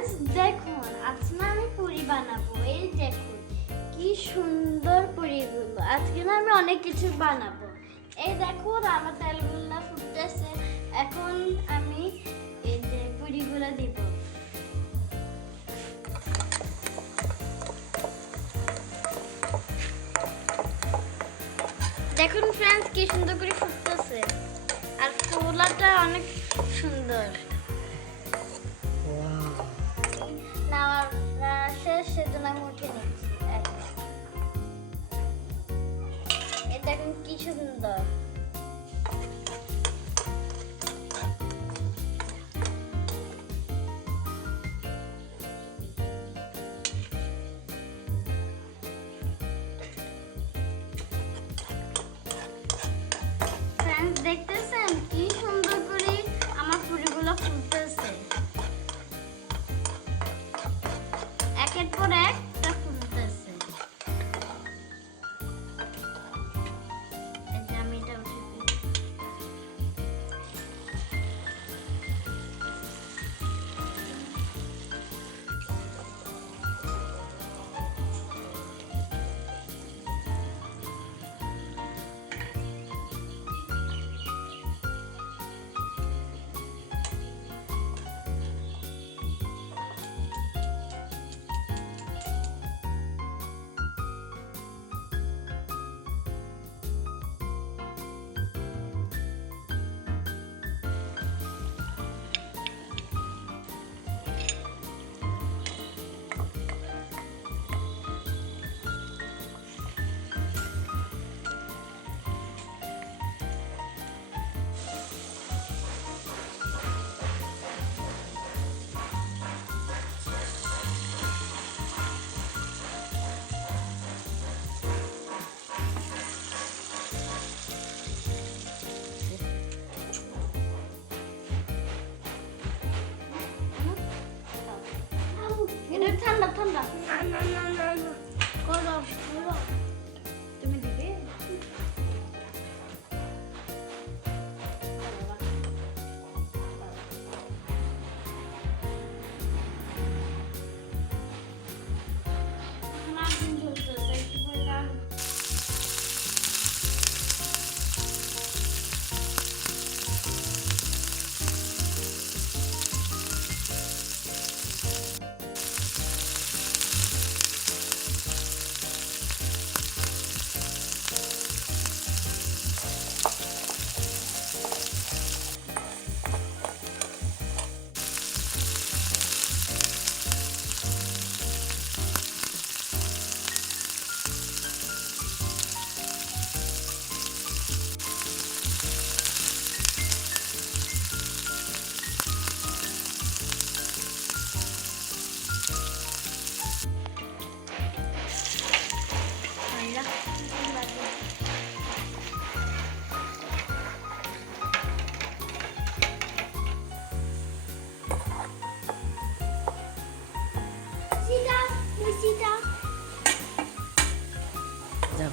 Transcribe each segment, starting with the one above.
ফ্রেন্ডস দেখুন আজকে না আমি পুরি বানাবো। এই দেখুন কি সুন্দর পুরিগুলো। আজকে না আমি অনেক কিছু বানাবো। এই দেখুন আমার তেলগুলো ফুটতেছে। এখন আমি এই যে পুরিগুলো দিব। দেখুন ফ্রেন্ডস কি সুন্দর করে ফুটতেছে আর ফোলাটা অনেক সুন্দর। নেওয়ার শেষ সেজন্য আমি উঠে নিচ্ছি। এটা দেখুন কি সুন্দর। ফ্রেন্ডস দেখতেছেন কি সুন্দর করে আমার পুরিগুলো ফুটতেছে। একের পর একটা ফুটতেছে। এই যে আমি এটা উঠে দিই। এটা ঠান্ডা ঠান্ডা। গরম গরম। তুমি দিবে? মাখন ঝুলতেছে একটু পরে রাখবো। যাও।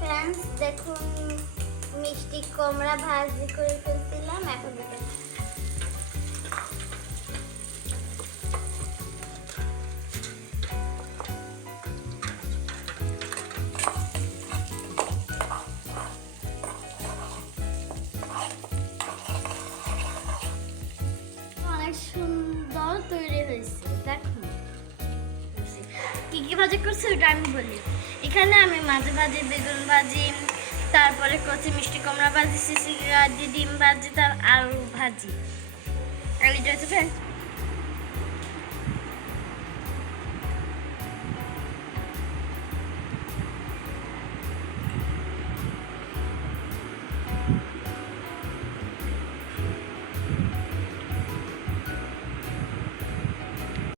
ফ্রেন্ডস দেখুন মিষ্টি কুমড়া ভাজি করে ফেলছিলাম। এখন এটা অনেক সুন্দর তৈরি হয়েছে। দেখো কি কি ভাজি করছি ওটা আমি বলি। এখানে আমি মাঝে ভাজি, বেগুন ভাজি, তারপরে করছি মিষ্টি কুমড়া ভাজি, সিসি দিয়ে ডিম ভাজি, তার আলু ভাজি। আর এটা হচ্ছে